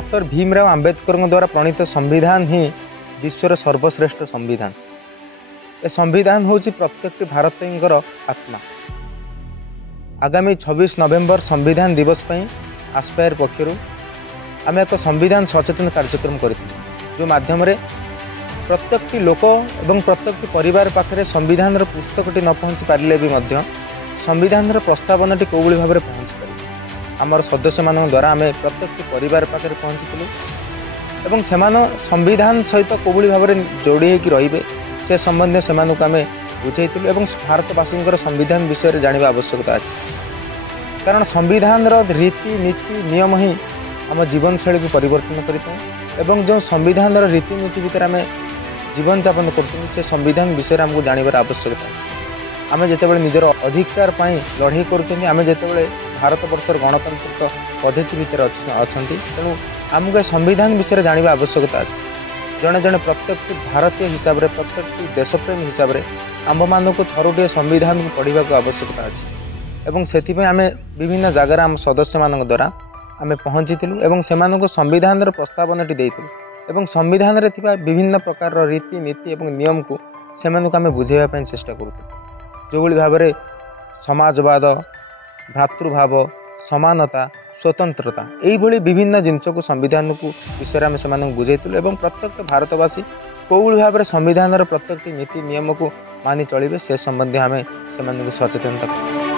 Doctor Bhimrao Ambedkar द्वारा प्रणीत संविधान ही विश्वर सर्वश्रेष्ठ संविधान। ए संविधान हूँ प्रत्येक भारतीय आत्मा। आगामी 26 नवेम्बर संविधान दिवस पर आस्पायर पक्षर आम एक संविधान सचेतन कार्यक्रम कर जो माध्यम प्रत्येक लोक एवं प्रत्येक परिवार पाखे संविधान पुस्तकटी न पहुँची पारे भी संविधान प्रस्तावनाटी कौ भाव में पहुँची पार आमर सदस्य मान द्वारा आम प्रत्येक परिवार पाखे पहुँची एवं संविधान सहित कौ भाव में जोड़ी रे से संबंधी से आम बुझेलु एवं भारतवासी संविधान विषय में जानवा आवश्यकता अच्छे कारण संविधान रीति नीति नियम ही आम जीवन शैली को परिवर्तन करें जो संविधान रीतिनीति भितर आम जीवन यापन कर संविधान विषय में आमको जानवर आवश्यकता आम जिते निजर अधिकार लड़ाई कर भारत वर्षर गणतांत्रिक पद्धति भितर अच्छा तेणु आमको संविधान विषय जानवा आवश्यकता अच्छे जड़े जड़े प्रत्येक भारतीय हिसाब से प्रत्येक देशप्रेमी हिसाब से आम मानक थरुटे संविधान को पढ़ा को आवश्यकता अच्छे से आम विभिन्न जगार आम सदस्य मान द्वारा आम पहुँची से संविधान प्रस्तावनाटी देते संविधान रे विभिन्न प्रकार रीति नीति और नियम को से आम बुझाइवाई चेष्टा करूँ जो भाव में समाजवाद भ्रातृभाव समानता स्वतंत्रता यही विभिन्न जिनस को संविधान को विषय में से बुझेलु प्रत्येक भारतवासी कौ भाव में संविधान प्रत्येक नीति नियम को मानि चलिए से संबंधी आम से सचेतनता